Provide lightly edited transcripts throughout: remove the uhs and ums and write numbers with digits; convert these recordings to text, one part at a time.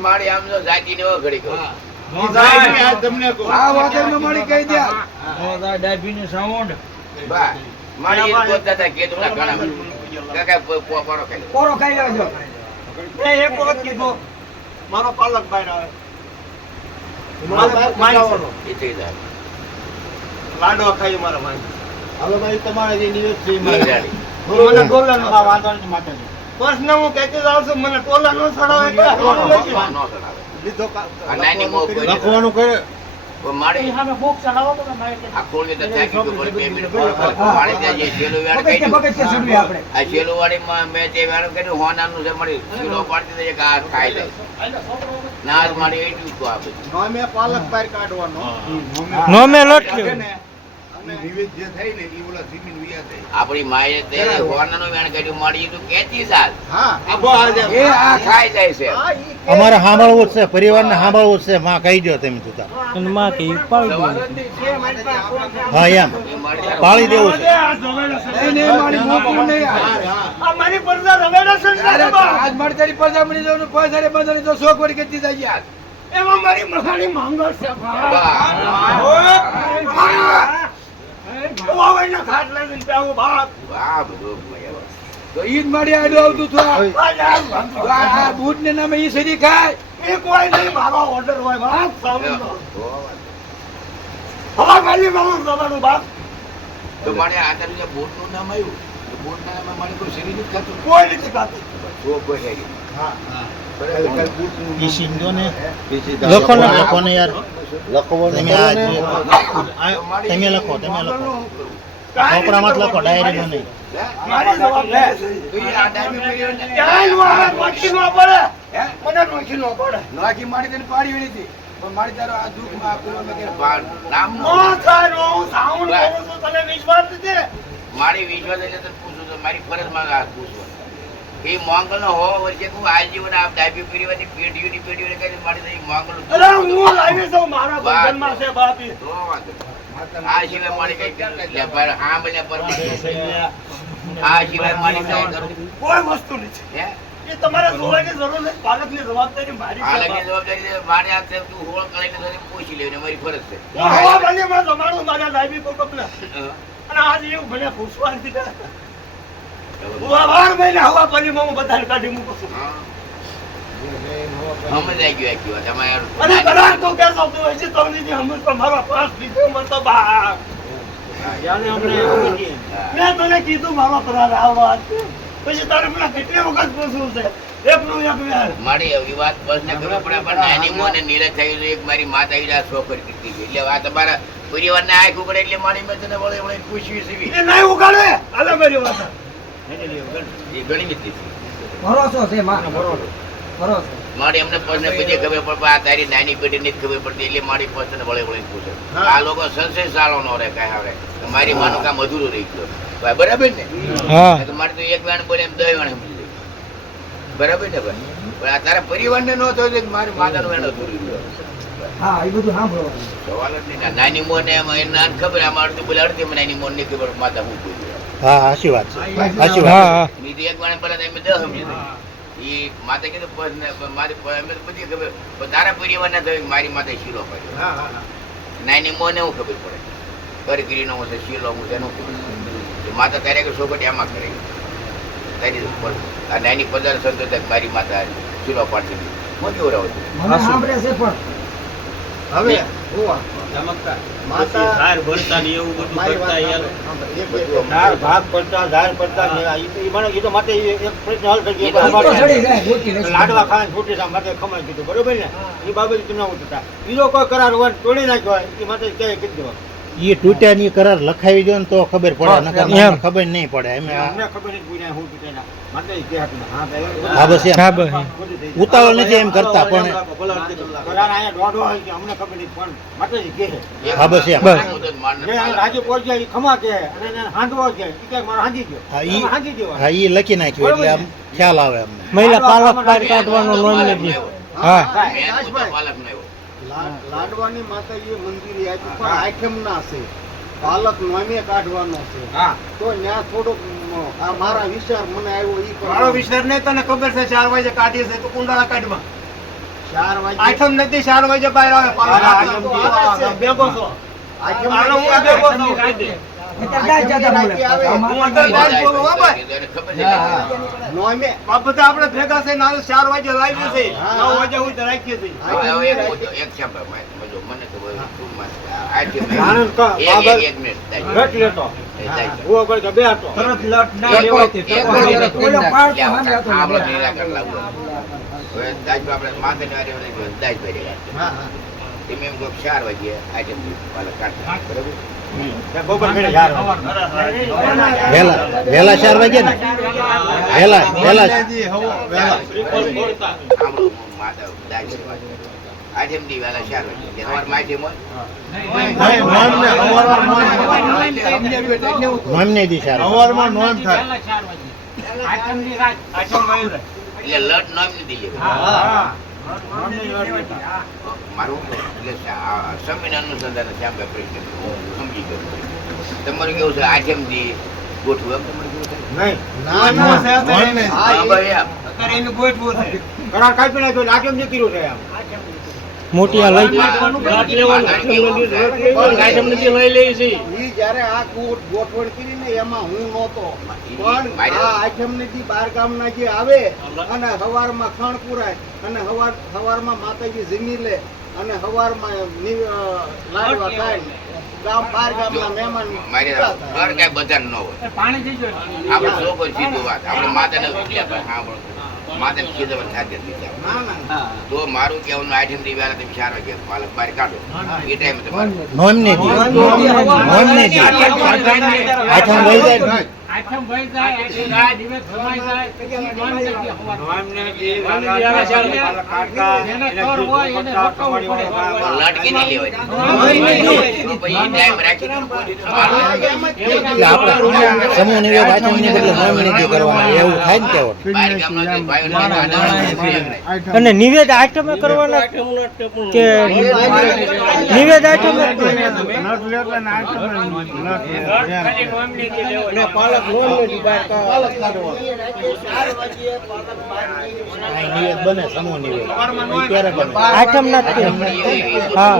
મારી આમ તો જાતી ને ઘડી મારો પાલક ભાઈ લાડો ખાઈ મારા ભાઈ. હવે ભાઈ તમારે જે નિવેદ છે મને ટોલા નો વાંધો નથી માટે પ્રશ્ન હું કહેતી જાઉં છું મને ટોલા નો ચડાવે લીધો લખવાનું કરે મારી સામે બોક્સ ચડાવો તો આ ખોલને તો ત્યાં કીધું બોલ 2 મિનિટ મારી ત્યાં જે છેલું વાળ કઈ આ છેલું વાળીમાં મેં જે વાળ કર્યું હોનાનું છે મળી છેલો પાડતી દે કે આ ખાઈ લે ના મારી એટલું તો આપે નો મે પાલક બહાર કાઢવાનો નો મે લટક્યો અને વિવિધ જે થઈ ને ઈ ઓલા જમીન વિયા થઈ આપણી માએ તે હોનાનું વેણ કર્યું મારી તો કેતી સાલ હા આબો આજે એ આ ખાઈ જાય છે અમારે સાંભળવું છે પરિવારને સાંભળવું છે માં કહી દો તમે તું અને માં કે પાડી દો. હા એમ પાળી દેવું છે મારી પરદા રવેડા છે આજ મારી તારી પરદા મળી જવાનું પૈસા રે બંધણી તો 100 કોટી કેટલી જાય યાર એમાં મારી મહાની માંગર છે ઓવાના ખાટ લઈને પાઉં બાપ વાહ બધું તો ઈદ મારી આડું આવતું હતું આ બૂટ ને નામે ઈ સદી ખાય એ કોઈ નહીં મારો ઓર્ડર હોય બાપ સામે હવા ખાલી મારું દવાનું બાપ તો મારે આ તરીકે બોટનું નામ આવ્યું બોટના નામે મારે કોઈ શરીર નથી ખાતું કોઈ નથી ખાતું તો કોઈ શરીર હા ઈ સિંધો ને લખો ને. લખો ને યાર લખો તમે આ તમે લખો છોકરામાં જ લખો ડાયરીમાં નહીં મારી જવાબદારી છે તો ઈ આ ડાયમી પીરિયડ ક્યાંય નો આવે નોખી નો પડે મને નોખી નો પડે નાખી મારી તને પાડી વેલી હતી પણ મારી તારો આ દુઃખમાં પૂર્વમાં કે નામ નો થાય નો હું સાઉન્ડ કરું છું તને વિશ્વાસ નથી મારી વિશ્વાસ એટલે તને પૂછું તો મારી ફરજમાં આ પૂછવું એ મોંગલનો હો વર્ષે હું આજીવન આ ડાયબી પીરિયડની પેઢીઓની કઈ મારી તો ઈ મોંગલ અરે હું લાવી છું મારા બંધનમાં છે બાપી તો વાંધો નહીં. આ સિવાય મારી કઈ લે પર આ બને પર આ સિવાય મારી કઈ કરું કોઈ વસ્તુ નથી હે એ તમારે જોવાની જરૂર નથી બાળકની જવાબદારી મારી આ છે લગી જવાબદારી છે મારે આ છે તું હોળ કરીને તને પૂછી લેને મારી ફરજ છે હું હવા બંધમાં જમાડું મારા લાવી કોકપને અને આજ એવું મને પૂછવા નથી કે હું 12 મહિના હવા પરીમાં હું બધાને કાઢી મૂકું છું સમજાઈ ગયું આખી વાત અમારે અને કદાચ તું કહેશો તું હજી તો નથી સમજ તો મારો પાસ લીધો મને તો બા મેં તને કીધું મારો પરાર આવવા પછી તારે મને કેટલી વખત પૂછવું છે એકનું એક વાર મારી એવી વાત બસને ખબર પડે પણ નાની મોને નીરજ થઈ ગયું એક મારી માતા ઈડા છોકરી કીધી છે એટલે આ તમારા પરિવારને આંખ ઉગડે એટલે મારી મેં તને વળે વળે પૂછવી છે એ નહીં ઉગાડે હાલે મારી વાત એ ઘણી બધી છે ભરોસો છે માં ભરોસો મારી એમને પ્રશ્ન પછી ખબર પડે આ તારી નાની પેઢી ની ખબર પડતી એટલે મારી પ્રશ્ન વળે વળે પૂછે આ લોકો સંશય સારો નો રહે કઈ આવે મારી માનું કામ અધૂરું રહી ગયું ભાઈ બરાબર ને હા મારે તો એક વાણ બોલે એમ 10 વાણ સમજી લે બરાબર ને ભાઈ પણ આ તારા પરિવારને નો થયો કે મારી માતાનું વેણ અધૂરું રહ્યું હા એ બધું સાંભળવાનું સવાલ જ નહીં નાની મોને એમાં એને ખબર આમાં અડધી બોલે અડધી મને નાની મોન ની ખબર માતા હું બોલી હા સાચી વાત છે સાચી હા વાત હા બીજી એક વાણ પહેલા એમ 10 સમજી એ માતા કીધું મારી એમને બધી ખબર પણ તારા પરિવારને થયું મારી માતા શીલો પડ્યો નાની મોને હું ખબર પડે કરગીરીનો હું છે શીલો હું છે એનું માતા તારે કે સોગટ એમાં કરે તારી આ નાની પદાર સંતો મારી માતા શીલો પાડતી હતી મોટી ઓરાવ મને સાંભળે છે પણ હવે માતા ધાર ભરતા ને એવું બધું કરતા યાર ધાર ભાગ પડતા ધાર પડતા ને ઈ મને ઈ તો માટે એક પ્રશ્ન હલ કરી તો ચડી જાય મોટી રહેશે. લાડવા ખાન છૂટી જા માટે ખમાઈ દીધું બરોબર ને ઈ બાબત તું ન ઉઠતા બીજો કોઈ કરાર હોય તોડી નાખ્યો હોય ઈ માટે ક્યાંય કરી દેવા ઈ તૂટ્યા ની કરાર લખાવી દો ને તો ખબર પડે નકર એમ. અમને ખબર નહીં પડે અમે અમને ખબર નથી પૂછ્યા હું તૂટેલા. માટે ઈ કહેતું ને, હા ભાઈ, હા બસ એમ હા બસ ઉતાવળ નથી એમ કરતા પણ કરાર અહીંયા દોઢો હોય કે અમને ખબર નથી પણ માટે ઈ કહે. હા, બસ એમ. બસ. જે અહીં રાજુ પહોંચ્યા ઈ ખમા કહે અને એને હાંધવો કહે. ઈ કહે મારે હાંધી ગયો. હા, તમે હાંધી ગયો. હા ઈ લખી નાખ્યું એટલે આમ ખ્યાલ આવે અમને મહિલા પાલક બહાર કાઢવાનો નોમ નથી હા લાડવાની માતાજી મંદિર યાદ ઉપર આઠમ ના છે પાલક નોમે કાઢવાનો છે હા. તો ત્યાં થોડોક આ મારા વિચાર મને આવ્યો ઈ મારો પ્રમાણે. વિસ્તાર ને તને ખબર છે 4 વાગે કાઢીએ છે તો કુંડાળા કાઢવા 4 વાગે આઠમ નથી 4 વાગે બહાર આવે પાલક કાઢવા. બેગો છો. આઠમ આનો હું આવે. બેગો છું. હું અંદર દાંત બોલું હો ભાઈ. નોમે આ બધા આપણે ભેગા છે ને 4 વાગે લાવીએ છે હા. 9 વાગે સુધી રાખીએ છીએ. ઘટ લેતો. હું આગળ કે બે હતો. બપોર ઘડે યાર. વહેલા 4 વાગે ને વહેલા નોમ નહીં દી 4 સવારમાં નોમ થાય આઠમ વાગે. લટ નોમ નથી લેવું હા. મારું એટલે સમયના અનુસંધાને શ્યામભાઈ પ્રશ્ન સમજી ગયો તમારું કેવું છે આઠમથી ગોઠવું એમ તમારું કેવું છે નહીં. ના ના નોમે. હા ભાઈ આમ અત્યારે એનું ગોઠવું છે. કરાર કાપી નાખ્યો એટલે આઠમ નીકળ્યું છે આમ. મોટી આ લઈ ઈ જ્યારે આ ગોઠવણ કરી ને એમાં હું નહોતો પણ આ આઠમ ની 12 ગામના જે આવે અને હવારમાં ખણ પુરાય અને હવારમાં માતાજી જમી લે અને હવારમાં લાડવા ખાય ગામ 12 ગામના મહેમાન મારી ઘર કઈ બધા ન હોય આપણે સો કોઈ સીધું વાત આપણે માતાને માતાને સીધા થતી નથી ના ના તો મારું કહેવાનું આઠમ થી વહેલા તમે 4 વાગે પાલક બહાર કાઢો એ ટાઈમે તમારે નોમ નહીં દી આઠમ વહી જાય ને. લટકી નહીં લેવાની તો પછી એ ટાઈમ રાખીને કોઈ રીતે પાલક એટલે આપણે સમૂહ નિવેદ આઠમ ની બદલે નોમ નહીં દી કરવાના એવું થાય ને તેવો બહાર ગામના જે ભાઈઓને આદરણ અને નિવેદ આઈટમે કરવાના કે નિવેદ આઈટમે આ નિવેદ બને સમૂહ નિવેદ ઈ ક્યારે બને આઈટમ ના જ તે. હા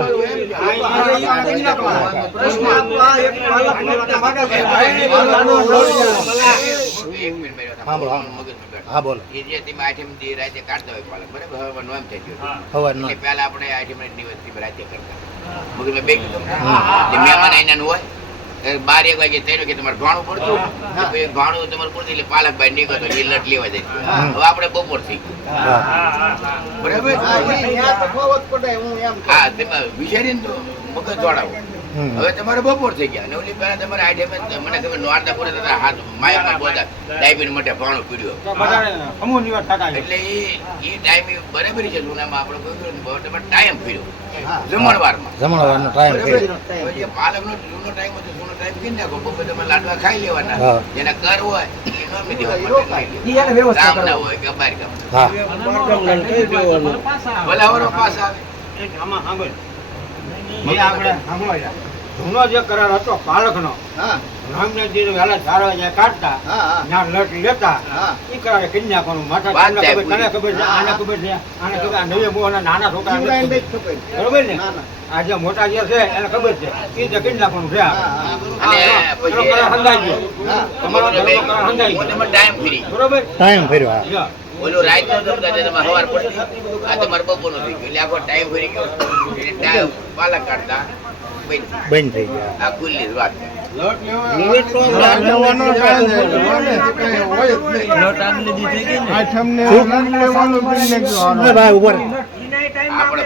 એક મિનિટ હા, બોલો. હા બોલો એ જે તમે આઠમ દી રાતે કાઢતા હોય પાલક બરાબર હવે નોમ થઈ ગયું ખબર ન એટલે પહેલા આપણે આઠમ દિવસ થી રાતે કરતા મગજમાં બે કીધું જે મહેમાન આઈના હોય 12 વાગે 3 વાગે તમારે ભાણું પડતું એટલે પછી ભાણું તમારે પડતું એટલે પાલક ભાઈ નીકળતો એ લટ લેવા જાય હવે આપણે બપોર થઈ ગયું હા બરાબર ત્યાં તફાવત પડે હું એમ કહું. હા તમે વિચારીને તો મગજ દોડાવો હમ. હવે તમારે બપોર થઈ ગયા અને ઓલી પહેલા તમારે આઠમે મને ખબર નોરતા પૂરા થતા હાથ માયામાં બોધા ડાયબીટ માટે ભાણું પીડ્યો અમુક નિવાસ થતા છે. એટલે એ ટાઈમ બરાબર છે જૂનામાં આપણે કોઈ કર્યું ને તમારે ટાઈમ પીડ્યો હા. જમણવારમાં જમણવારનો ટાઈમ બરાબર? છે હવે જે પાલકનો જૂનો ટાઈમ હતો જૂનો ટાઈમ કરી નાખો બપોરે તમે લાડવા ખાઈ લેવાના હા. જેના કર હોય એ નોમી દેવા ગામના હોય કે બહાર ગામના હા ભલે આવરો પાસ આવે આમાં સાંભળ. એ આપણે સાંભળો યાર. જૂનો જે કરાર હતો પાલકનો હા રામને જે વહેલા 4 વાગે કાઢતા હા હા ત્યાં લટ લેતા હા. ઈ કરારે કરી નાખવાનું. માથા વાત તમને ખબર, થાય તને ખબર છે, આને ખબર છે, આને ખબર, આ નવે મોહના નાના છોકરા જીવડાઈને બેજ ખબર. બરોબર ને? ના ના આ જે મોટા જે છે એને ખબર છે ઈ જે કરી નાખવાનું છે આ. હા, હા. અને આ, પછી એનો કરાર સંધાઈ ગયો. હા. તમારો ધર્મ કરાર સંધાઈ ગયો. તમે ટાઈમ ફ્રી બરોબર? ટાઈમ ફેર્યો હા લ્યો. ઓલું રાત નો જમતા તે તમારે સવાર પડતી આ તમારે બપોરનું થઈ ગયું એટલે આખો ટાઈમ ફરી ગયો એટલે ટાઈમ પાલક કાઢતા બંધ થઈ ગયા આ ખુલ્લી જ વાત અરે ભાઈ ઉપર આપણે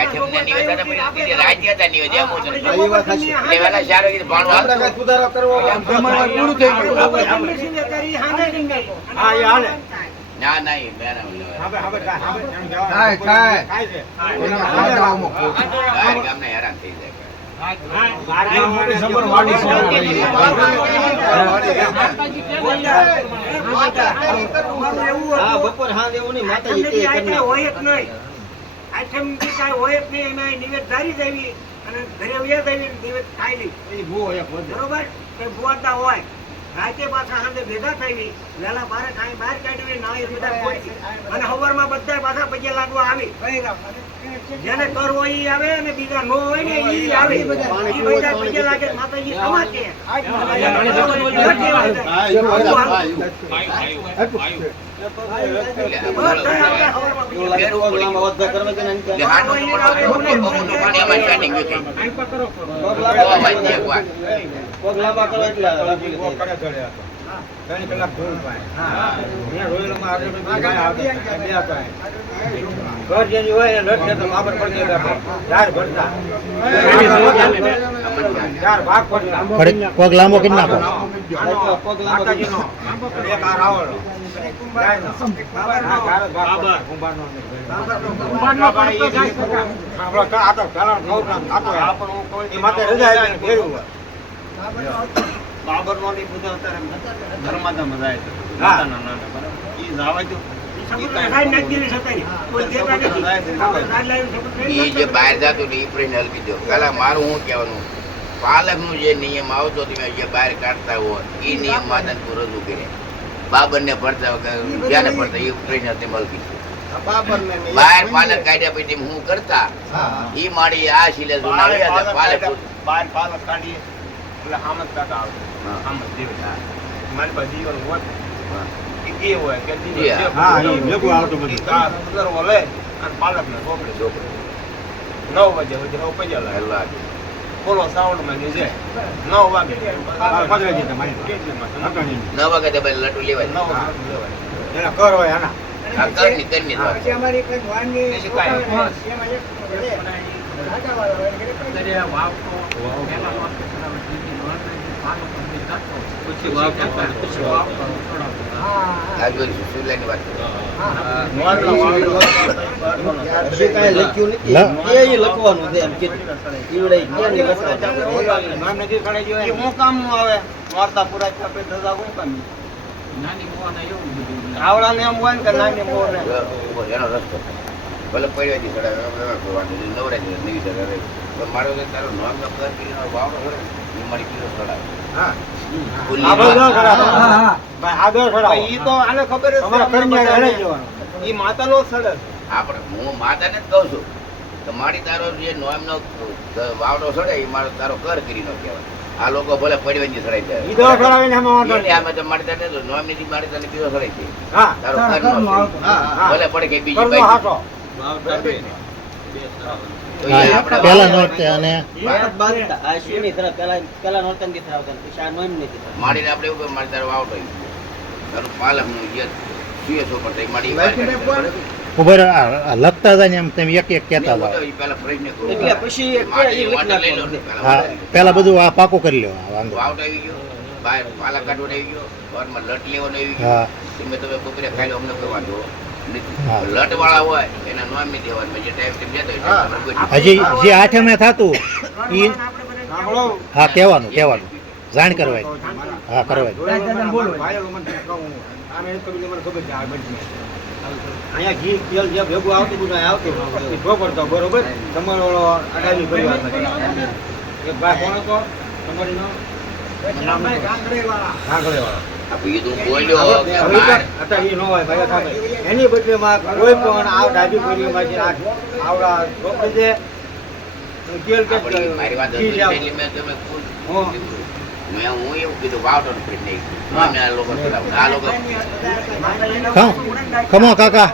આઈટમને નિવેદન આપી દીધી, રાજ્ય હતા નિવેદન એમ હતું. આ એ વાત સાચી. એટલે વેલા સારો કીધું, ભાણું આપણે હાલતું. કાંઈ સુધારો કરવો હોય આમ જમણવાર પૂરું થઈ ગયું. હા એ હાલે ના ના એ બેના થાય થાય ગામને હેરાન થઈ જાય. હા બપોર સાંજ એવું નહીં માતાજી તે કરી નાખે. હોય જ નહીં આઈટમ જે કાંઈ હોય જ નહીં એમાં નિવેદ ધારી જ આવી અને ઘરે વ્યા જ આવી નિવેદ ખાઈ લી બરોબર કઈ ભુવાતા હોય રાતે પાછા સાંજે ભેગા થઈ વહેલા બારે ખાઈ બહાર કાઢવી નાળી બધા પહોંચી અને સવારમાં બધા પાછા પગે લાગવા આવી જેને કર હોય ઈ આવે અને બીજા નો હોય ને ઈ આવે ઈ બધા પગે લાગે માતાજી તમાકે પગ લાંબા કરો એટલે 3 કલાક ધોઈ પાય અહીંયા રોયલમાં આગળ બે હતા ઘર જેની હોય ને લટ તો બાબર પડી ગયા ચાર ભરતા ચાર ભાગ પડતા ફરી પગ લાંબો કરી નાખો. પગ લાંબા કરી માતાજીનો એક આ રાવળનો ગાયનો બાબર બાબર કુંભારનો કુંભારનો પણ એ આપણો આ તો ઘણા નવગ્રામ ખાતો આપણો કોઈ માથે રજા આપીને ભેળું હોય બાબરનો ની બધા અત્યારે ધર્માદા મજા આવે છે. હા. માતાના નામે બરાબર. ઈ જાવા દો. એ જે બહાર જતું ને એ પ્રશ્ન હલકી દો. પેલા મારું શું કહેવાનું, પાલકનું જે નિયમ આવતો તમે જે બહાર કાઢતા હોય એ નિયમ માતાને રજૂ કરે. બાબરને ભરતા ક્યારે ભરતા એ પ્રશ્ન તેમ હલકી દો. બાબરને ને બહાર પાલક કાઢ્યા પછી તેમ હું કરતા એ મારી આ શિલે જુના પાલક બાર પાલક કાઢીએ એટલે આમદ કાકા આવે. હા. આમદ દેવે. મારી પાસે જીવન હોય ઈ કે હોય કે જીવન જી, છે. હા, ઈ ભેગું આવતું બધું. ઈ તા સુધારવા લે અને પાલકને ચોપડે ચોપડે 9 વાગે હોય 9 પૈયા લાગે. હલવા દે. બોલો સાઉન્ડ માં નીચે 9 વાગે પધરાજી તમારી. કેટલીમાં? 9 વાગે તો ભાઈ લટુ લેવાય. 9 વાગે લેવાય. એના કર હોય આના આ કરની વાત. બીજું કાંઈ નહીં. આ જોઈ સુલાની વાત કરો. હજી કાંઈ લખ્યું નથી. એ ઈ લખવાનું છે એમ કીધું. ઈવડે ક્યાંની લખવાનું. નામ નથી ખડાઈ ઈ જોવાય હું કામનું આવે વાર્તા પુરાય છે આપણે ધજા હું કામ આવડાને એમ હોય ને કે નાની મોને એનો રસ્તો ભલે પડ્યાથી ચડાવે નવરાજી નવી ચડાવે મારો તારો નોમ કર કરીને વાવડો કરે એ મારી કિલો ચડાવે. હા ફૂલની આ બધો વાત. ખરાબ ભાઈ આ બધો ખરાબ ઈ તો આને ખબર જ છે અમારા કર્મચારી હલાઈ જવાનું ઈ માતાનો સડે આપણે હું માતાને જ કહું છું કે મારી તારો જે નોમનો વાવડો ચડે એ મારો તારો કર કરીને કહેવાય. આ લોકો ભલે પડ્યાથી ચડાઈ જાય. ઈ દો ખરાવીને એમાં વાંધો એટલે નહીં. આમાં તો મારી તારે નોમની થી મારી તારે કિલો ચડાઈ છે. હા તારો કરનો છે. હા. ભલે પડે કે બીજી કરનો બાજુ. હાથો તો એ આપણે પેલા નોરતે અને બાંધતા આ શીની તરફ પેલા નોરતન દી તરફ પછી આ નોમ ની તરફ મારીને આપણે એવું કે મારી તારો વાવડો આવ્યો. તારું પાલકનું જે સુએ છો પણ મારી ઉભા રહો, આ લખતા જાય ને એમ તમે એક એક કહેતા જાઓ. પેલા પ્રશ્ન કરું. એટલે પછી એક માટી ઈ વાટે લઈ લો ને લખવાનું. પેલા હા પેલા બધું આ પાકું કરી લો. વાંધો વાવડો આવી ગયો, બહાર પાલક કાઢવાનો આવી ગયો, ઘરમાં લટ લેવાનો આવી હા. ગયો. તમે બપોરે ખાઈ લો અમને કોઈ વાંધો નથી. હા. લટ વાળા હોય એના નામ નહીં દેવાનું. જે ટાઈમ જતો હોય હા. તમારે કોઈ હજી જે આઠમે થતું ઈ સાંભળો હા કહેવાનું જાણ કરવાની. હા કરવાની. ભાઈઓ મને કહું આને એક કબીલે મને ખબર છે આ બધી અહીંયા ઘી તેલ જે ભેગું આવતું બધું અહીંયા આવતું ઠોકરતો બરોબર તમારો ઓલો અડાજી પરિવાર એક ભાઈ કોણ હતો તમારી નામ કાંકરેવાળા આપણે કીધું બોલ્યો કે બહાર અત્યારે ઈ ન હોય ભાઈ સાહેબ. એની બદલેમાં કોઈ પણ આ ડાબી પરિવારમાંથી આવડા ઠોકરી દે તેલ કે આપણી મારી વાત ઘી હતી લાવો. એટલે મેં તમે ફૂલ હા. હું એવું કીધું વાવડો નો પ્રશ્ન નહીં. નામે આ લોકો ચડાવે. આ લોકો ખમો કાકા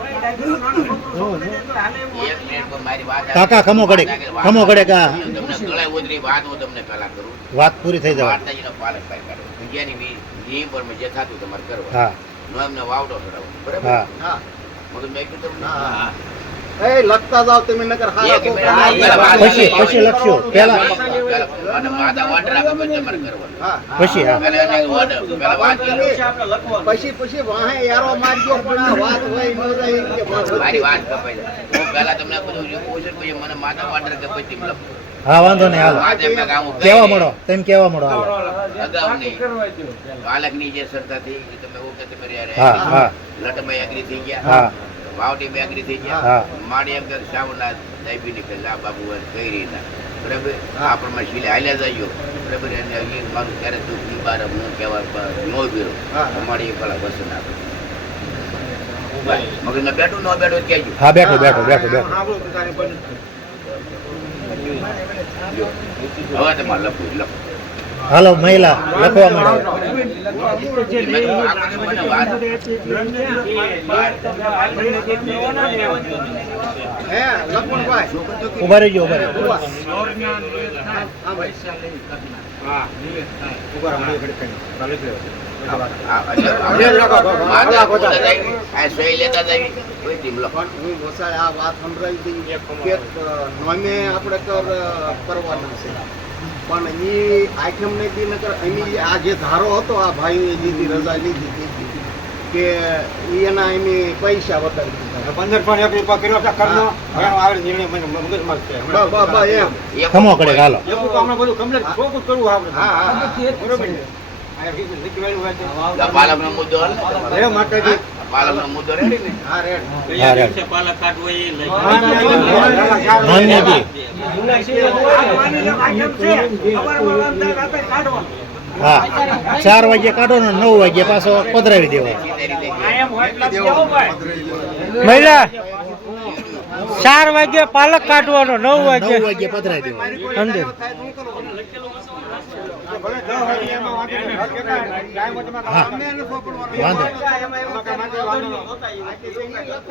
એક મિનિટ પર મારી વાત કાકા ખમો ઘડીક. ખમો ઘડીક. આ તમને ગળાઈ ઉતરી વાત હું તમને પહેલા કરું. વાત પૂરી થઈ જવા. વાર્તાજીનો પાલક બહાર કાઢો. બીજાની નિયમ પર જે થતું તમારે કરવા. હા નો એમને વાવડો ચડાવો. બરાબર? હા હા હું તો મેં કીધું તમને. હા. એ લખતા જાવ તમે નકર હારા એક મિનિટ, છોકરા પેલા વાત પછી લખશો. પેલા અને માતા order આપે પછી તમારે કરવાનું. હા પછી હા પેલા એને order, પેલા વાત કરો. પછી વાહે યારો મારજો પણ આ વાત હોય ન રહી કે મારી વાત કપાઈ જાય. હું પેલા તમને બધું પૂછું પછી મને માતા order કે પછી લખો. હા વાંધો નહીં હાલો વાત એમને કામ કેવા મળો તમે કેવા મળો હાલો અગાઉ નહીં. બાળકની જે શ્રદ્ધા થઈ ગઈ, તમે ઓકે તમે યારે હા હા લટમાં એગ્રી થઈ ગયા, હા વાવટી માં એગ્રી થઈ ગયા, હા. માડી એમ કે સાવના દાઈબી નીકળે આ બાબુ કઈ રીતના બરાબર આ પ્રમાણે શીલે હાલ્યા જજો બરાબર. એને એ મારું ક્યારે દુઃખ ની બાર હું કહેવા નો ગયો અમારી પેલા વસન આપે મગર ને બેઠું ન બેઠું કહેજો. હા બેઠો બેઠો બેઠો બેઠો હવે તમારે લખવું લખો. હાલો મહિલા લખવા મળો હે લખમણભાઈ ઉભા રહેજો ઉભા રહેજો પણ હું વસાય આ વાત સંભળાવી દઈ કે નોમે આપણે કરવાના છે પણ એ આઈટમ ને દી નકર એની આ જે ધારો હતો આ ભાઈએ લીધી રજા લીધી કે એના એની પૈસા વધારી દીધા. ખમો કરે હાલો હા હા પાલકનો મુદ્દો હાલ ને. માતાજી પાલકનો મુદ્દો રેડી ને હા રેડ હા રેડ નોંધની હા 4 વાગે કાઢો ને 9 વાગે પાછો પધરાવી દેવો મહિલા 4 વાગે પાલક કાઢવાનો 9 વાગે 9 વાગે પધરાવી દેવો અંદર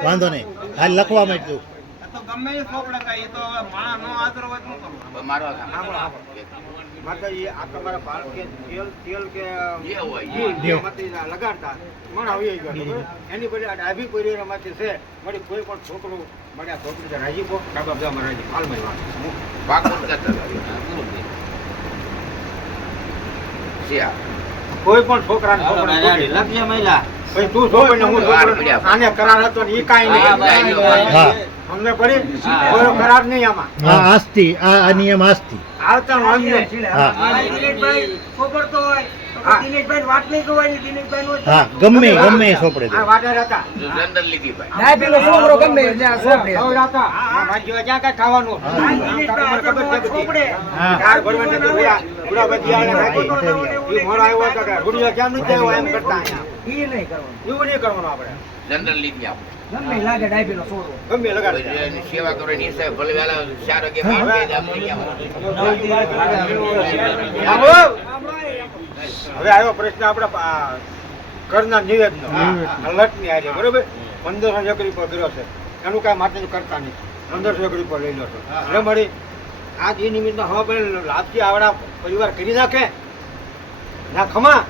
વાંધો નહીં હાલ લખવા માંડજો ગમે એ છોકરા કાંઈ તો માણસ નો આદર હોય તો શું કરવું? મારો માતાજી આ તમારા બાળક કે તેલ કે જે હોય ઘી માતાજીના લગાડતા મણ આવી ગયો બરોબર? એની બધી આ ડાભી પરિવારમાંથી છે મળી કોઈ પણ છોકરું મળ્યા છોકરી છે રાજી કો કાબા બધા રાજી હાલમાં વાત પાકું કરતા શિયા કોઈ પણ છોકરાને લગ્ન મહિલા ભાઈ તું છોકરીને હું છોકરો આને કરાર હતો ને ઈ કાંઈ નહીં હા અમને પડી કોઈ કરાર નહીં આમાં આ આસ્તી આ નિયમ આસ્તી આવતા નો અમને હા ખબરતો હોય દિનેશભાઈ વાત નહીં કહેવાની દિનેશભાઈ હા ગમે ગમે એ સોપડે દે આ વાટે હતા જનરલ લીધી ભાઈ ના પેલો છોકરો ગમે ત્યાં સોપડે હવે હતા ભાગ્યો જ્યાં કાંઈ ખાવાનું સોપડે કાર ભરવાની નથી ભયા ગુડા બધી નાખી ઈ મોડો આવ્યો હતો કે ગુડિયા કેમ નથી આવ્યો એમ કરતા અહીંયા ઈ નહીં કરવાનું એવું નહીં કરવાનું આપણે જનરલ લીધી આપણે ગમે લાગે ડાયબીનો છોકરો ગમે લગાડે એની સેવા કરો એની હિસાબે ભલે વહેલા 4 વાગે બાર વાગે હવે આવ્યો પ્રશ્ન આપણે કરના નિવેદનો લટની આજે બરોબર 1500 એકરી પર કર્યો છે એનું કાંઈ માટે કરતા નથી 1500 એકરી પર લઈ લો છો એટલે મળી આજ એ નિમિત્તમાં હવે પેલા લાભથી આવડા પરિવાર કરી નાખે ના ખમા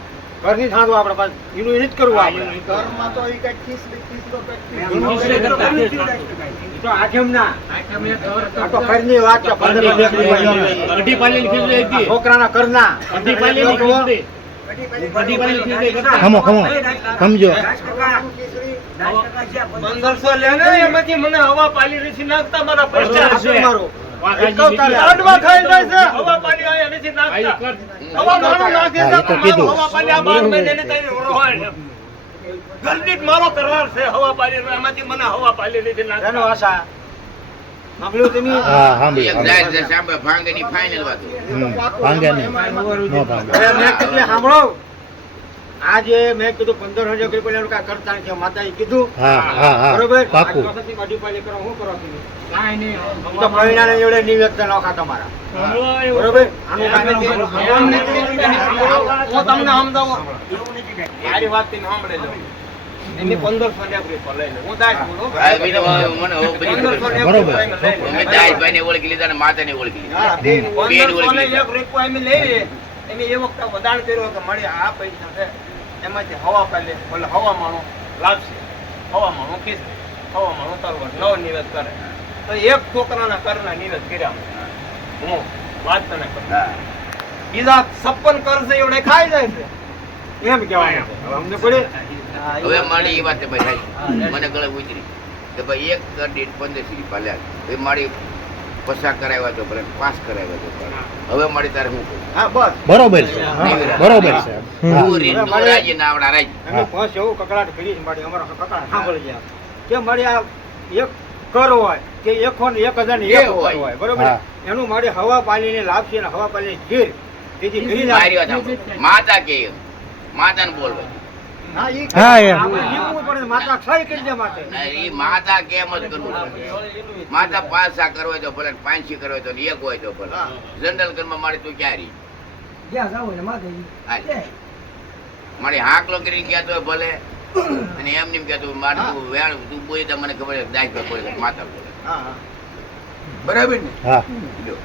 ઘરની થાંડો આપણે પાસે એનું એ જ કરવું આપણે ઘરમાં તો એ કઈ તો આઠમ ના આ તો ઘરની વાત છે 15 છોકરાના ઘરના ખમો ખમો સમજો 1500 લે ને એમાંથી મને હવા પાલી નથી નાખતા મારા પૈસા છે મારો મારો કરાર છે હવા પાલી એમાંથી મને હવા પાલી નથી નાખતા આશા સાંભળ્યું તમે હા સાંભળી એક જાય છે સાંભે ભાંગની ફાઇનલ વાત ભાંગે નહીં નો ભાંગે મેં કીધું સાંભળો આજે મેં કીધું 1500 રૂપિયા કાંઈ કરતા નથી માતાએ કીધું હા હા હા બરોબર પાકું તો મહિનાને જોડે નિવેદ નોખા તમારા બરોબર આનું કાંઈ નથી. હું તમને સમજાવું મારી વાત તમે સાંભળે લો એની 1500 લઈ લો હું દાસ બોલું મને બધી બરોબર અમે દાસભાઈને ઓળખી લીધા અને માતાને ઓળખી લીધા હા, 1500 ને 1 રૂપિયો અમે લઈએ એમ એ વખતે વધારે કર્યો કે મળે આ પૈસા છે એમાંથી હવા પાલે બોલે હવા માણો લાગશે હવા માણો ખીસ હવામાં ઉતારવા નવ નિવેદ કરે તો એક છોકરાના કરના નિવેદ કર્યા હું વાત તને કરું હા. બીજા 56 કર છે એવડે ખાઈ જાય છે એમ કહેવાય અમને પડે હવે મારી એ વાત ભાઈ મને ગળે ઉતરી કે ભાઈ એક કર દીઠ 1500 રૂપિયા લે મારી પસા કરાવ્યા તો ભલે પાસ કરાવ્યા તો ભલે હવે મારી તારે શું કહું હા બસ બરોબર છે બરોબર છે હા. હું રીત નું રાજી ના આવડા રાજી અમે પાંચ એવું કકડાટ કરી છે મારી અમારા કકડાટ સાંભળી ગયા કે મારી આ એક કર હોય કે 1000 ને એક કર હોય બરોબર હા. એનું મારી હવા પાલીને લાપસી અને હવા પાલીને ખીર તેથી ખીર મારી વાત સાંભળો. માતા કે માતાને બોલવા હા ઈ હા, એમ. આપણે જીવવું પડે માતા સહી કરી દે માટે એ માતા કેમ જ કરવું પડે માતા 5 કરો હોય તો ભલે 5 કરો હોય તો એક હોય તો ભલે જનરલ ઘરમાં મારી તું ક્યાં રહી હાલ. મારી હાકલો કરીને કહેતો હોય ભલે અને એમ નેમ કહેતો હોય મારે તું વેણ તું બોલી તો મને ખબર છે દાય પર બોલે માતા બોલે હા હા બરાબર ને હા લ્યો.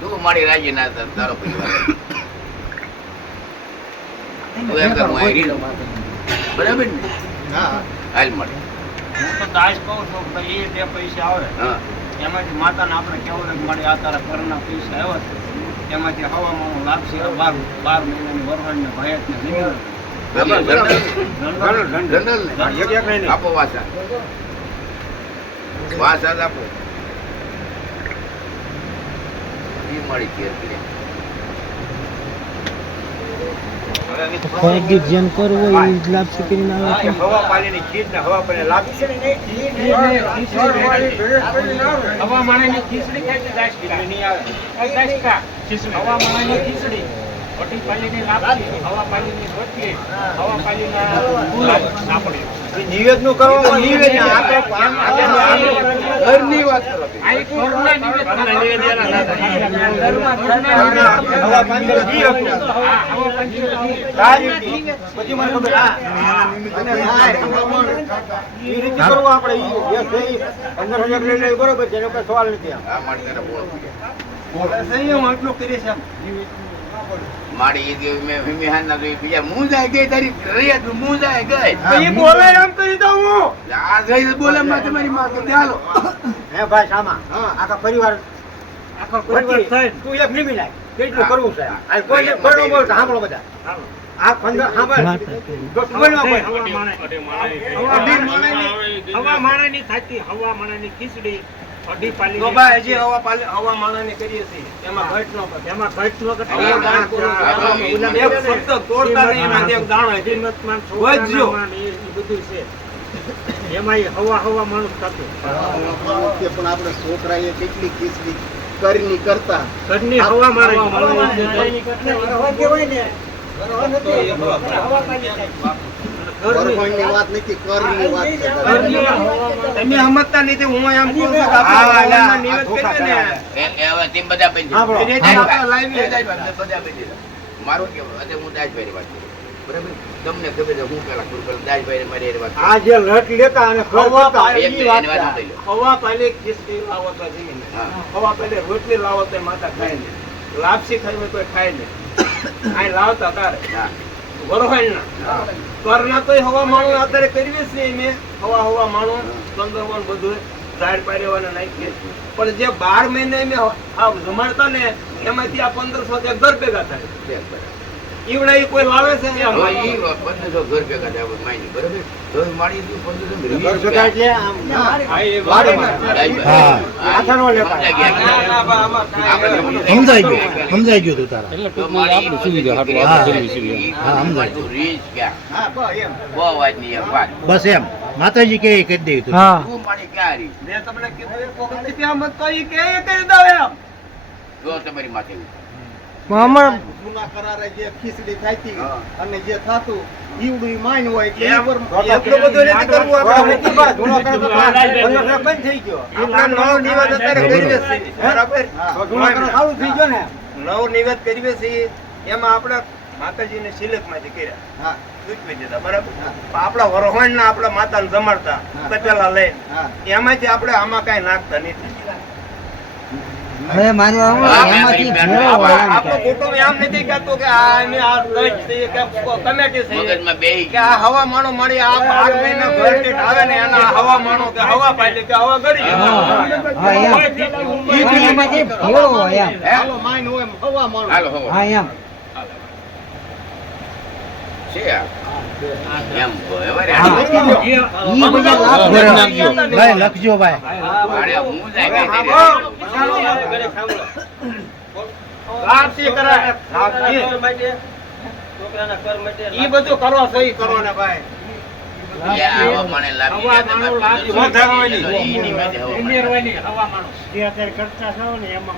તું મારી રાજી ના થાય, તારો પરિવાર તું એમ કર હું અહીં રહી લઉં. બરાબર ને હા હાલ મળે હું તો દાસ કહું છું કે ભાઈ એ 2 પૈસા આવે હા એમાંથી માતાને આપણે કેવું લાગે મારી આ તારા ઘરના પૈસા આવ્યા છે એમાંથી હવામાં લાપસી 12 મહિનાની વરહાડ ને ભયત ને જમીન જનરલ ને આપો વાસા વાસા જ આપો ઈ મળી કેર કરે કોઈ દી જેમ કરવું હોય એ જ લાપસી કરીને આવે તો. હવા પાણીની ખીર ને હવા પાણી લાપસી હવા માણેની ખીચડી ખાઈ દાસ નહીં આવે હવા માણેની ખીચડી વટી પાલીની લાપસી હવા પાલીની રોટલી હવા પાલીના સાપડી નિવેદ નું કરવું નિવેદ ઘરની વાત કરો હવા પાણી ઘી પછી મને ખબર અને એ રીતે કરવું આપણે ઈ 15,000 લઈ લઈએ બરોબર છે એનો કોઈ સવાલ નથી આમ આ મારી તને બોલ સંયમ આટલું કરીએ છે મારી ઈ દેવ મે વિમિહાન ના જોઈ બીજા મુંજાય ગઈ તારી રિયાદ મુંજાય ગઈ એ બોલે એમ કરી દઉં હું આ ગઈ બોલે માં તમારી માં કે ચાલો હે ભાઈ સામા આખા પરિવાર તું એક નિમી લાય કેટલું કરવું છે આ કોઈ કરવું બોલ સાંભળો બધા આ 15 સાંભળ તો બોલવા કોઈ હવા માણાની થાતી હવા માણાની ખીચડી અઢી પાલી તો ભાઈ હજી હવા માણાની કરીએ છીએ એમાં ઘટ નો કરે એમાં ખર્ચ વખત એક શબ્દ તોડતા નહીં એમાં એક દાણો હજી વધજો. બધું છે એમાં હવા માણસ થતું પણ આપણે છોકરાએ કેટલી ખીચડી કરની કરતા ઘરની હવા માણાની વરહોણની વાત નથી કરની વાત છે તમે સમજતા નથી હું એમ કહું છું કે આપણે ભગવાનના નિવેદ કરીએ ને એ હવે તેમ બધા બેન બધા બેન મારું કેવું આજે હું દાજભાઈ વાત કરું બરાબર તમને ખબર છે હું પેલા કરું પેલા દાજભાઈ મારી વાત કરું. આ જે લટ લેતા અને હવા પાલી એક મિનિટ એની વાત સાંભળી લો. હવા પાલી ખીચડી લાવો તો જમીને હા. હવા પાલી રોટલી લાવો તો માતા ખાય ને લાપસી ખાઈ હોય તો ખાય ને આ લાવતા તારે હા વરવાઈના કરના તોય હવા માણું અત્યારે કરવી જ નહીં મેં હવા માણું ચંદરવન બધું ઝાડ પાડ્યાવાના નાખીએ પણ જે 12 મહિને મેં આ જમાડતા ને એમાંથી આ 1500 ઘર ભેગા થાય બેસ બરાબર. ઈવડા ઈ કોઈ લાવે છે ને હવે ઈ 1500 ઘર ભેગા થયા હોય માયની, બરાબર? તો મારી ઈ 1500 ઘર ભેગા એટલે આમ હા એ વાડીમાં. હા. આથાનો લેતા. સમજાઈ ગયા. સમજાઈ ગયું તું તારા તો મારી ઈ સુવિધા હા. ઈ હા, સમજાય. મારી રીચ ક્યાં? હા બસ એમ બહુ વાતની એક વાત. બસ એમ માતાજી કે એ કરી દેવું તું હા તું મારી ક્યાં રીચ? મેં તમને કીધું એક વખત ત્યાં મત તો ઈ કે એ કરી દઉં એમ જો તમારી માથે એવું. અમારે જૂના કરારે જે ખીચડી થાતી હા. અને જે થાતું ઈવડું માન હોય કે એમ ઈ એટલું બધું નથી કરવું આપણે મૂકી બા ધૂણો કરે તો બંધ થઈ ગયો આપણે નવ નિવેદ અત્યારે કરીએ છીએ બરાબર હા. ધૂણો કરો સારું થઈ ગયો ને નવ નિવેદ કરીએ છીએ એમાં આપણે માતાજીને સિલકમાંથી કર્યા હા સૂચવી દીધા બરાબર આપણા વરહોણના આપણા માતાને જમાડતા હા. તપેલા લઈ હા એમાંથી આપણે આમાં કાંઈ નાખતા નથી હવે મારું આવું એમાંથી ભેળો હોય એમ આપણું કે. કુટુંબ એમ નથી કહેતું કે આ એને આ દસ છે કે કમેટી છે મગજમાં બેહી કે આ હવા માણો મળી આ 12 મહિના ઘર ટેટ આવે ને એના હવા માણો કે હવા પાડી કે હવા ગળી હા એમ ઈ પણ એમાંથી ભેળો હોય એમ હાલો માઈન હોય એમ હવા માણો હાલો હવે હા એમ છે આ. એમ હવે રે. હા. ઈ બધા લાભ ખબર ભેળો. નાખજો. ભાઈ લખજો ભાઈ અરે હું જાય કઈ દે. લાપસી કરાય ઈ બધું કરો સહી કરો ને ભાઈ યા, આવા મને લાગી ગયા તમે. ઈની મેં જ હવા માણો. જે અત્યારે કરતા છો ને એમાં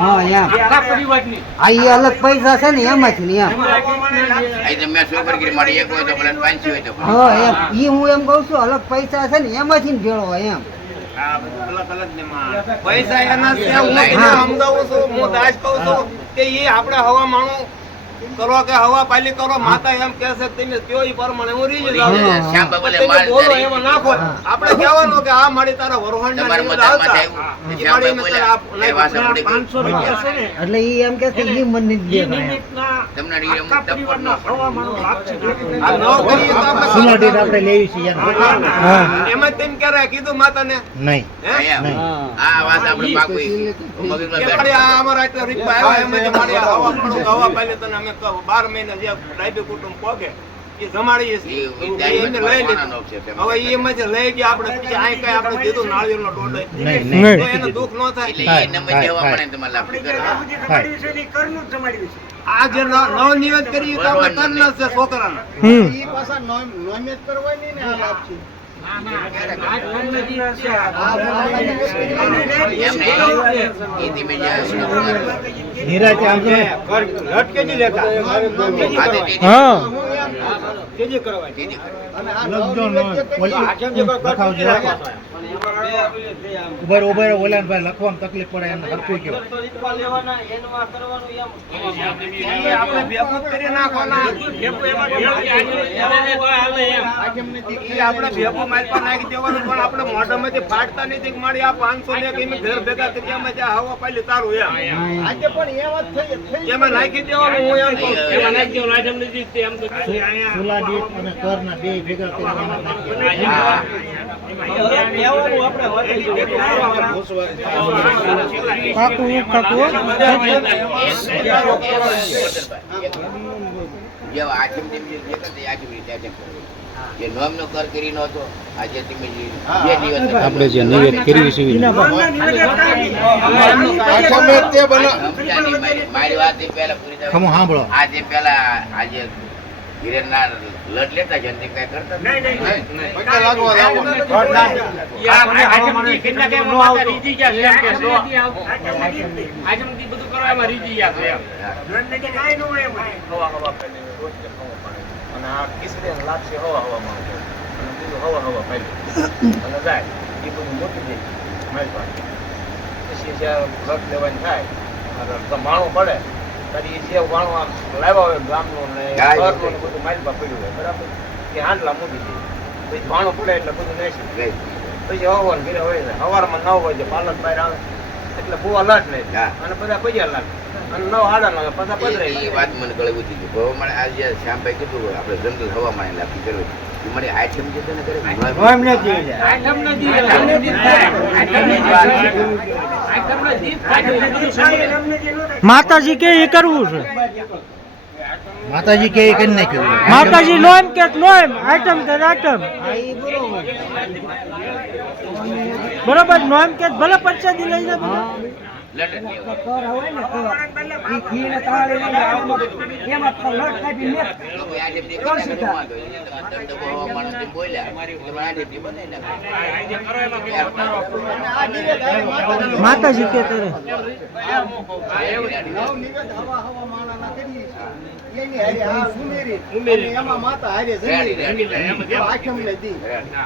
હા એમ આ ઈ અલગ પૈસા છે ને એમાંથી ને એમ અહીં તો મેં છોકરી કરી મારી એક હોય તો ભલે 500 હોય તો ભલે. હા એમ ઈ હું એમ કહું છું અલગ પૈસા છે ને એમાંથી ને ભેળો હોય એમ પૈસા એના છે હું તને સમજાવું છું હું દાસ કહું છું કે ઈ આપણે હવા માણો કરો કે હવા પાલી કરો માતા એમ કહે છે કે તમે કયો ઈ પ્રમાણે હું રીજ જાઉં હા. શ્યામ બાબલે તમે માલ બોલો ધરી. એમાં નાખો આપણે કહેવાનું કે આ મારી તારા વરહોણના તમારા દિવસ મતામાં આવતા. આવ્યું. ઈ શ્યામ મારી બાબલે તારા એ વાસણ પડી ગયું. 500 રૂપિયા છે ને એટલે ઈ એમ કે છે ઈ મને જ દે ભાઈ એમ. તમને રીએ આખા મુક્ત પણ ન પરિવારના પડે. હવા માણો લાભ છે આ ન કરીએ તો આપણે સુનો ડેટ આપણે લેવી છે યાર હા એમાં તેમ ક્યારે કીધું માતાને નહીં હે એમ. નહીં. આ વાત આપણે પાકું ઈ. મગજમાં કે બેઠું. મારી આ અમારા આટલા રીતમાં આવ્યા એમ જ મારી આ હવા પડું હવા પાલી તને અમે 12 મહિના જે ડાયબી કુટુંબ પોગે એ જમાડીએ છીએ. ઈ એ ડાયબી એને લઈ લીધું. માણસનો છે તેમાં. હવે ઈ એમાં જે લઈ ગયા આપણે પછી આય કઈ આપણે દીધું નાળિયેરનો ડોડો નહીં નહીં તો એને દુઃખ ન થાય એટલે થાય, એ નંબર થાય, દેવા થાય. પડે ને તમારે લાપસી કરે. જમાડ્યું છે ને ઈ ઘરનું જ જમાડ્યું છે આ જે નવનિવેદ કરી તો આપણે કરના છે છોકરાના ઈ પાછા નોમિનેટ કરવાની ને આ લાભ છે એમ નહીં. ઈ ધીમે જાય. નિરાતે આવજો ને. લટકે નહીં લેતા આ તો ટીટી. હા કેજી કરવાની ટીટી કરે. અને આ લખજો ને. નવનિવેદ જે કરી, આ જેમ જે કોઈ કટ લખાવજો. નથી રાખવાનો. ઉભા રહો, ઉભા રહો. ઓલાને ભાઈ લખવામાં તકલીફ પડે એને હરખું કયો. એ આપણે ભેગું કરી નાખવાના. ભેગું એમાં ઈ આપણે ભેગું માલપા નાખી દેવાનું પણ આપણે મોઢામાંથી ફાટતા નથી કે મારી આ 500 ને કઈ ઘર ભેગા કરી એમાં જે હવા પાલી તારું એમ આજે પણ એવા જ થઈ એમાં નાખી દેવાનું હું એમ કહું છું. એમાં નાખી સુલા ડેટ અને કરના બે ભેગા કરીને એમાં નાખીએ. હા. કાકુ કાકુ જેવા આચમની જે કરતી આચમની રીતે આચમ કરવી. જે નોમનો કર કરી નહોતો, આજે તમે જે બે દિવસ આપણે જે નિવેદ કર્યું છે ઘરના નિવેદન કાઢી. મારી વાત એ પહેલા પૂરી થાય. ખમો સાંભળો. આજે પહેલા આજે હિરેનના લટ લેતા છે ને તે કાંઈ કરતા જ નહીં, નહીં, નથી. નહીં. પૈસા લાગવા દેવો. ઘરને કે કાંઈ ન હોય એમાં. અને આ કિસરી લાગશે હવા હવામાં અને બીજું હવા ફેરી અને જાય એ બધું મોટી દે મારી પાસે પછી જ્યાં લટ લેવાની થાય અને માણું પડે ત્યારે એ જે વાણું આમ લાવ્યા હોય ગામનું ને ઘરનું ને બધું મારી પાસે પડ્યું હોય બરાબર એ હાંડલા મૂકી દે પછી ભાણું પડે એટલે બધું નાખી ગઈ. પછી હવાનું ઘરે હોય છે સવારમાં 9 વાગે પાલક બહાર આવે એટલે બુવા લટ લે હા. અને બધા પૈયા લાગે અને 9 આડા લાગે પાછા એ પધરાઈ વાત મને ગળે ઉતરી ગઈ. હવે મને આજે શ્યામભાઈ કીધું આપણે જનરલ હવામાન લાપસી કરવી. એ મારી આઈટમ જે છે ને કરે માતાજી કે એ કરવું છે માતાજી કે એ કરી નાખ્યું. માતાજી નો એમ કે નો એમ આઈટમ કે આઈટમ બરોબર નો એમ કે ભલે પંચાયતી લઈ જાય લટન લેવા. લોકો આજે બધી કરી નાખે તો વાંધો નહીં. તમે દબદબો હવામાનથી બોલ્યા, તમે આજે બધી બનાવી નાખો. માતાજી કે કરે નવનિવેદ હવા માણાના કરીએ છીએ. એની હારે આ સુમેરી અને એમાં માતા હારે જમી આઠમને દી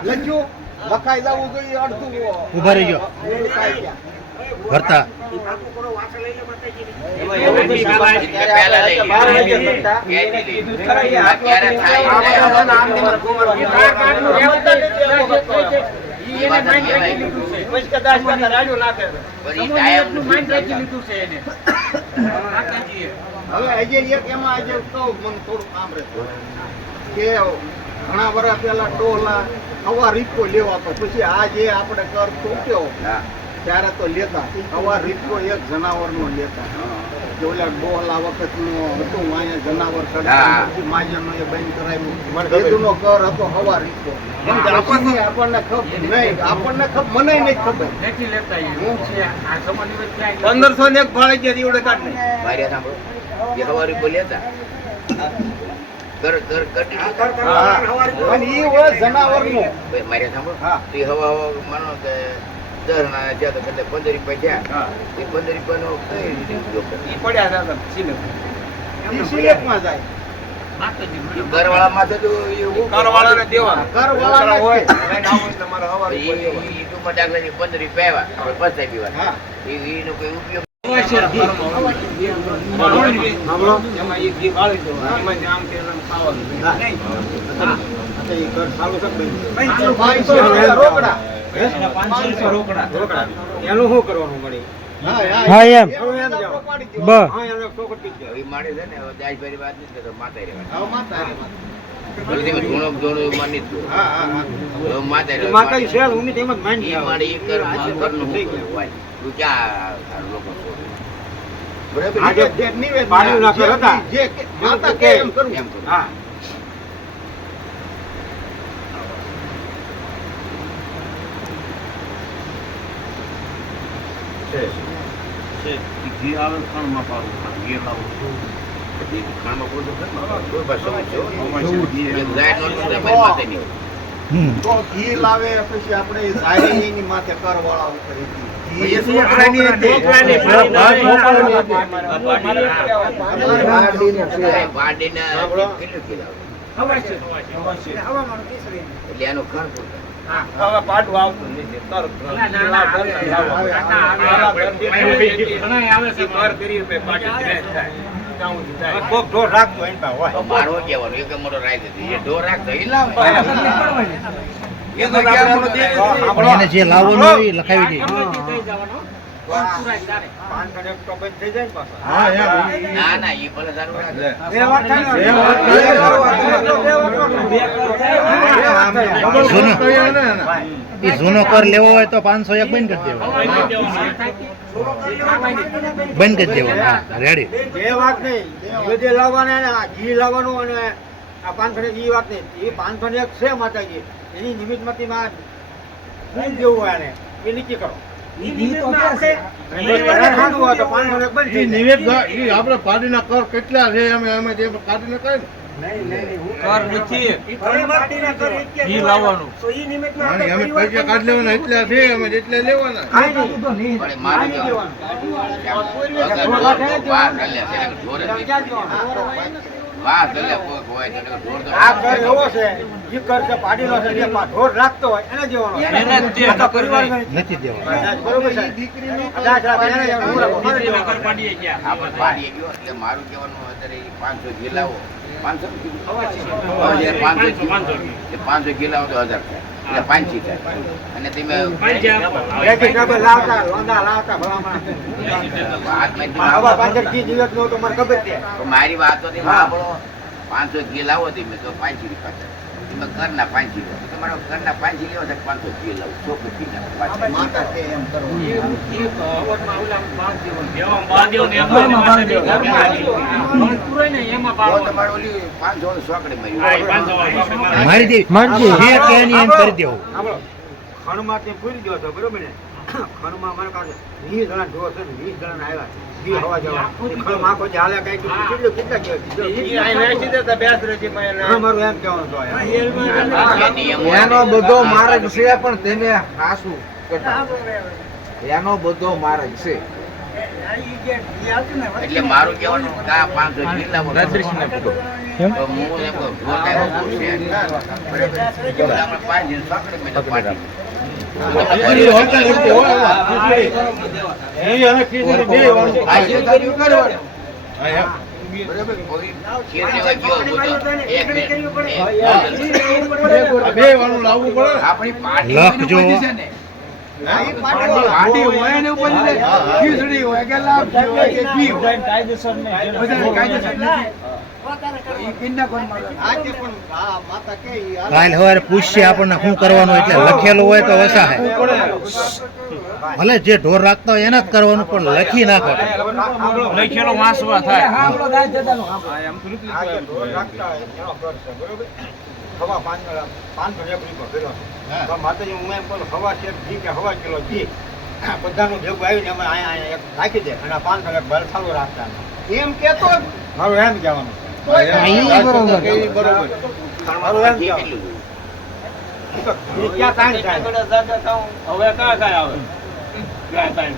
લખ્યું લખાઈ જવું જોઈએ અડધું ઉભા રહીજો. ભરતા પહેલા લઈ લીધું. ક્યાંયથી લીધું. અત્યારે થાય એટલે એ વાત કહેવાય. પછી કદાચ કાકા રાડ્યું નાખે છે. પણ ઈ કાયમ એટલું માઇન્ડ રાખી લીધું છે એને માતાજીએ. હવે આજે એક એમાં આજે કહું મને થોડું કામ રહેતું કે ઘણા વર્ષ પહેલા ટોલા હવા રીપો લેવાતો પછી આ જે આપણે કર તૂટ્યો હા. ત્યારે તો લેતા હવા રીપો એક જનાવરનો લેતા કે ઓલા ડોલા વખતનો હતું અહીંયા જનાવર હા. કરતા પછી માજરનો એ બંધ કરાવ્યું એદુનો કર હતો હવા રીપો આપણને નહીં આપણને મને નહીં ખબર નથી લેતા એ. હું છે આ સમાની વચ્ચે આ 1501 ભાડે જે દીવડે કાઢ નહીં. મારે સાંભળો એ હવારી બોલ્યા હતા કર કર કટી હા. અને ઈ હોય જનાવરનો મારે સાંભળો હા. તો ઈ હવા માનો કે 10 ના થયા તો એટલે 15 રૂપિયા થયા એ 15 રૂપિયાનો કઈ રીતે ઉપયોગ કરે ઈ પડ્યા હતા સિલે. ઈ સિલેક્ટમાં જાય માતાજી ઈ ઘરવાળા માથે તો એવું ઘરવાળાને દેવાના. ઘરવાળાને હોય જ. લઈને આવો એટલે મારે હવા ઈ રીપો દેવાના. ઈ ટૂંકમાં દાખલાની 15 રૂપિયા આવ્યા આપણે પચાવી પીવાના હા. એનો કોઈ ઉપયોગ સાંભળો, એમાં એક ઘી બાળી દેવાનું. એમાં જ આમ કે એમ ખાવાનું. નહીં. એટલે ઈ ઘર ચાલુ છે ભાઈ. 500 રોકડા. રોકડા. એનું શું કરવાનું મળે? હા હા, એમ. એનું એમ જાઓ. પાડી દેવાનું. બસ. હા, એને ચોકટી જ જાય. હવે મારે છે ને હવે દાજભાઈ વાત નથી કરતો માતા રહેવા હવે માતા રે. પછી તમે ધૂણો માની જ દો. હા હા હા હવે માતા રહેવા. માતાજી છે, હું તેમ જ માની ઈ આવે. મારે ઈ ઘરનું શું કરવું હોય? તું ક્યાં આ લોકો છોડે? બરાબર આજે જે નિવેદન પાડ્યું નાખે હતા. જે માતા કે એમ કરવું. એમ કરું. હા. પછી ખાણમાં કોઈ તો ઘરમાં કોઈ પાસે સમજો. એક ગાય નો તો તમારી માથે નહીં. તો ઘી લાવે પછી આપણે ઝારીની માથે કરવાળા ઉપર ઘી. એ છોકરાની રીતે. છોકરાની વાડીને કેટલું કિલો આવે? એટલે એનું ઘર પૂરતું. હવે પાડું આવતું નથી. તરત. ના, ના, ના, આવે. ઘણાય આવે છે. ઘર કરી રૂપે પાડી જાય. ત્યાં સુધી જાય. કોક ઢોર રાખતો એની પાસે હોય. તો મારો કહેવાનું એક મોટો રાઈ દીધો એ ઢોર રાખતો એ લાવે એ તો આપણો દેશ છે. એને જે લાવવાનું હોય એ લખાવી દે. ગમેથી થઈ જવાનો. પુરાય તારે. પાન કાર્ડ તો બંધ થઈ જાય ને પાછા. ના ના એ ભલે સારું રાખે. બે વાત થાય ને. એ જૂનો કર લેવો હોય તો 501 બંધ કરી દેવો. બંધ કરી દેવો. હા, રેડી. બે વાત નહીં. બધે લાવવાના ને આ ઘી લાવવાનું અને આ 501 ઈ વાત નહીં. એ 501 છે માતાજી. એની નિમિત્તમાંથી માં શું જેવું હોય આને એ નક્કી કરો. અને જો ઘરે ખાધું હોય તો 501 બંધ થઈ જાય. આપણે પાડીના કર કેટલા છે અમે જે કાઢીને કહે કર નથી ઈ લાવવાનું અમે પૈસા કાઢી લેવાના એટલા છે અમે જેટલા લેવાના કાંઈ નહીં. પણ મારે કહેવાનું અગર ઢોર તો વાહ ચાલ્યા છે એટલે ઢોર જ નહીં. વાહ ચાલ્યા કોઈક હોય તો ઢોર તો આ ઘર એવો છે જે ઘર છે પાડીનો છે જે ઢોર રાખતો હોય એને જેવાનો છે. એને જ દે, આ પરિવાર નહીં. નથી દેવો. બરોબર છે. કદાચ આપણે એને જેવાનું રાખો. દીકરીના ઘર પાડીએ ગયા. આપણે પાડીએ ગયો એટલે મારું કહેવાનું અત્યારે ઈ 500 ઘી લાવો 500 ઘી લાવો તો 1000 થાય એટલે 5 થાય અને તમે વેચી ડબલ લાવતા, લોંદા લાવતા, ભલામણ. આવા 500 ઘી જીવત નો તો મને ખબર છે. મારી વાત તો સાંભળો 500 ઘી લાવો તમે તો 5 રૂપિયા થાય તમે ઘરના 5 રૂપિયા તમારા ઘરના 5 લેવા છે 500 ઘી લાવો ચોખ્ખું ઘી લાવો માતા કે એમ કરવું પુરાય ને એમાં તો બાળવાનું. તમારે ઓલી 500 સોકડી હા, મળી એ 500 મારી દેવી. મારજી. જે કે એની એમ કરી દેવું. સાંભળો, ખણમાં તે પૂરી ગયો હતો, બરોબર ને? ખણમાં મારા પાસે 20 જણા ઢોર છે ને 20 જણા આવ્યા. ઘી હવા જવા. એ ખણ આખો જે હાલ્યા કાંઈ કેટલું કેટલા કહેવાય? હા, મારું એમ કહેવાનું હતું આ. એનો બધો માર્ગ છે પણ તેને હાસું એનો બધો માર્ગ છે. એટલે મારું કહેવાનું કે આ 500 ઘી લાવો તો હું એમ કહું ઢોર લાવ્યો પૂછે બરાબર આપણે 5 સોકડી મેં પાડી બરાબર કોઈ ખીર લેવા ગયો હતો એક મિનિટ. બે વાળું લાવવું પડે આપણી પાર્ટી લખજો. બધી છે ને પાડી હોય ને ઉપર ખીચડી હોય કે લાપસી હોય કે ઘી હોય કાયદેસર બધાને કાયદેસર નથી. ઈ કિન્ના કોણ મારે? આજે પણ આ માતા કે ઈ હાલ કાલ સવારે પૂછશે આપણને શું કરવાનું એટલે લખેલું હોય તો વસાહે ભલે જે ઢોર રાખતા હોય એને જ કરવાનું પણ લખી નાખો લખેલો વાંસવા થાય. હાંભળો દાય દેતાનો હાંભળો. આજે ઢોર રાખતા હોય એનો ઘર છે, બરોબર? હવા 500 રૂપિયા કર્યો. તો માતાજી હું એમ કહું હવા છે ઘી કે હવા કિલો ઘી બધાનું ભેગું આવીને અમે અહીંયા એક રાખી દે અને 500 એક ભર ચાલુ રાખતા એમ કેતો જ મારું એમ કહેવાનું હા, ઈ બરોબર. ઈ બરોબર મારું એમ ઘી કહેવાનું કેટલું? ઈ ક્યાં તાણ થાય હવે કાં કાંઈ આવે ક્યાં તાણ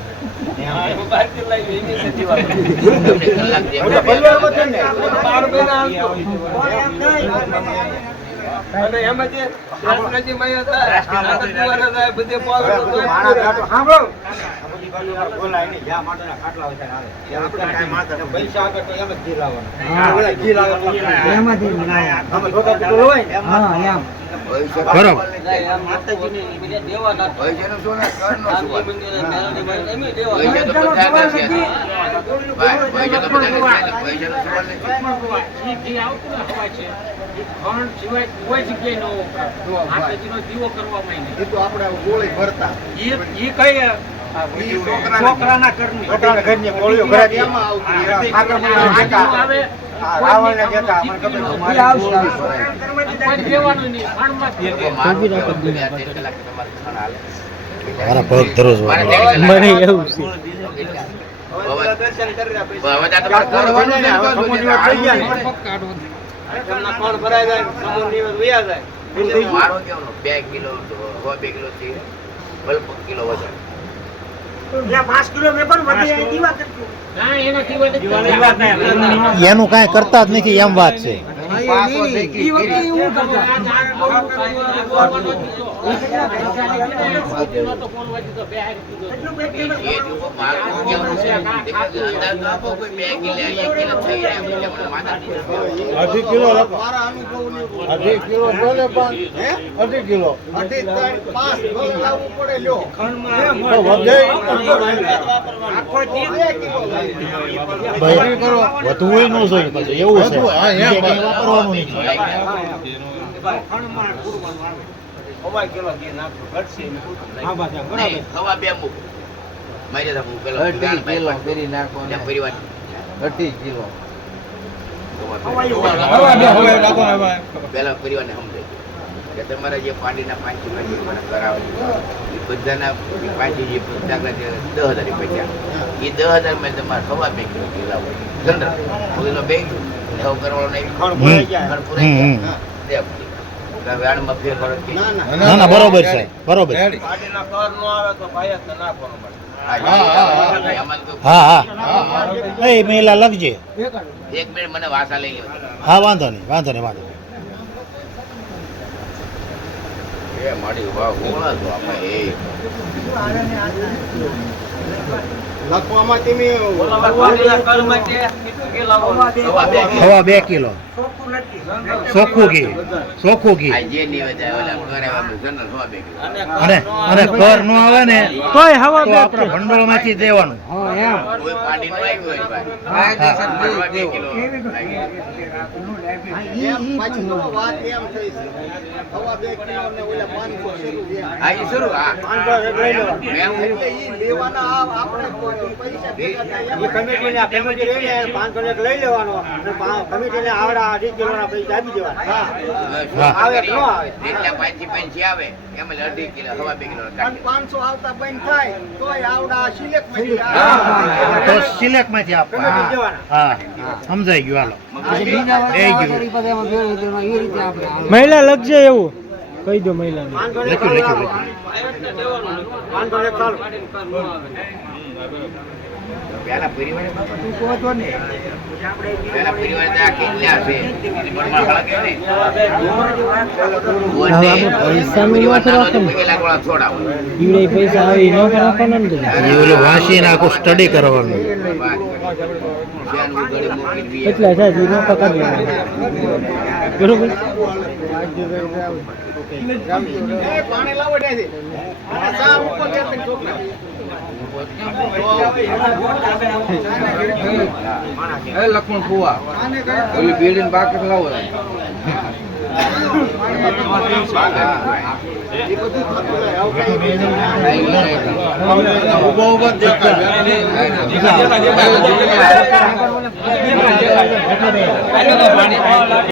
તમને કલાક દે. આપણે પરિવારમાં છે ને અને એમાં જે રાષ્ટ્રજી મય હતા નાના કુંવર હતા બધે પાવર હતો સાંભળો આ બધી બાજુ બોલાય નહીં જ્યાં માટેના ખાટલા હોય ત્યાં આવે ત્યાં આપણે કાંઈ માતા પૈસા આગળ તો એમ જ ઘી લાવવાનું ઓલા ઘી લાવવાનું એમાંથી જ લાવો. આમાં ધોતા પીતું હોય ને હા એમ. બરોબર પૈસાનું શું ને ઘરનું શું વાત? પૈસા તો બધા જ છે. ભાઈ, પૈસા તો બધા જ છે. પૈસાનું શું વાત નથી. એ તો આપણે ગોળી ભરતા છોકરાના ઘરની ગોળીઓ ભરાતી એમાં આવતી. આગળ મને દેતા રાવણને દેતા મને ખબર છે. ઈ આવશે, આવશે. મારા પગ ધરો છો મને એવું છે. દર્શન કરી રહ્યા પૈસા. હવે તો તમારે કરવાનું છે ને, હવે સમૂહની વાત થઈ ગયા ને. એમના કોણ ભરાય જાય સમૂહની વાત વયા જાય. મારો કેવાનું 2 કિલો 2 કિલો થી બલ્બ કિલો વધારે. એનું કાંઈ કરતા જ નથી એમ વાત છે ઈ વખતે એવું કરતા. એ જો મારું કેવાનું છે, અંદાજ તો આપો કોઈ 2 કિલો 1 કિલો થઈ જાય એટલે મને માથાથી અઢી કિલો મારા અનુભવની અઢી કિલો બોલે પણ હે? અઢી કિલો 2.5 3 5 કિલો લાવવું પડે લ્યો. તો વધે આખો દી 2 કિલો લાવી. ભાઈ વધુ હોય ન જોઈએ પાછું એવું છે બીજે કંઈ વાપરવાનું નથી હવા કિલો ઘી નાખો ઘટશે ને પૂરું હા બસ એમ, બરાબર નહીં, હવા 2 મૂક. મારી સાથે હું પેલો પરિવાર પેલા પરિવારને સમજાય કે તમારા જે પાડીના 5 મને કરાવે એ બધાના 5 જે દાખલા છે 10,000 રૂપિયા એ 10,000 માં તમારે હવા 2 કિલો ઘી લાવો જનરલ 2 કિલો કરવાનો નહીં ખણ ભરાઈ જાય. ખણ પૂરાઈ જાય. દે આપણી. એટલે વેણમાં ફેરફાર જ ના નહીં. ના ના ના બરોબર છે બરોબર પાડીના કર નો આવે તો ભાઈ જ નાખવાનો પડે. આમાં તો હા હા એ મેલા લખજે એક મિનિટ મને વાસા લઈ લો. હા વાંધો નહીં વાંધો નહીં વાંધો નહીં એ મારી વાહ કોણ હતો આપણે એ લખવામાં તમે હવા 2 કિલો ચોખ્ખું ઘી ચોખ્ખું ઘી આ જે નિવેદ આવે ઓલા કરાવવાનું જનરલ હવા 2 કિલો. અને કર નો આવે ને તોય હવા તો આપણે ભંડોળ માંથી દેવાનું હા એમ. કોઈ પાડી નો આવ્યું હોય ભાઈ. હવા 2 કિલો એમ પાછી તો વાત એમ થઈ છે હવા 2 કિલો ને ઓલા 500 શરૂ છે. હા એ શરૂ હા 500 એક લઈ લેવાનું. મેં એટલે ઈ લેવાના આપણે પૈસા ભેગા થાય એ કમિટીને કમિટી રહીને 500 એક લઈ લેવાનો અને કમિટીને આવડા અઢી કિલોના પૈસા આપી દેવાના. હા. આવે કે ન આવે? જેટલા 5 આવે એમ અડધી કિલો હવા 2 કિલો અને કાઢી 500 આવતા બંધ થાય તોય આવડા સિલેક્ટ તો સિલેક્ટ માંથી આપવા કમિટી દેવાના. હા સમજાઈ ગયું હાલો પછી બીજા એ વર્ષે ગયું. પછી એમાં ભેળવી દેવાનું. એ રીતે આપણે હાલો. મહિલા લખજે એવું કહી દો મહિલાને 500 એક લખ્યું, લખ્યું, લેવાનું. 500 એક ચાલુ. પેલા પરિવારે તું કહો છો ને પેલા પરિવાર ત્યાં કેટલા છે પણ હળગે ને પૈસા આવી ન રાખવાના ને એ ઓલું વાંચીને આખું સ્ટડી કરવાનું એટલા થાય નોખા કરી લેવાના બરોબર પાણી લાવો ત્યાંથી. ચા ઉપર લેતી છોકરા. એ લખમણ ફુવા ઓલી બિલ્ડિંગ બાકર લાવો ઉભો ઉભો જ દેખાય.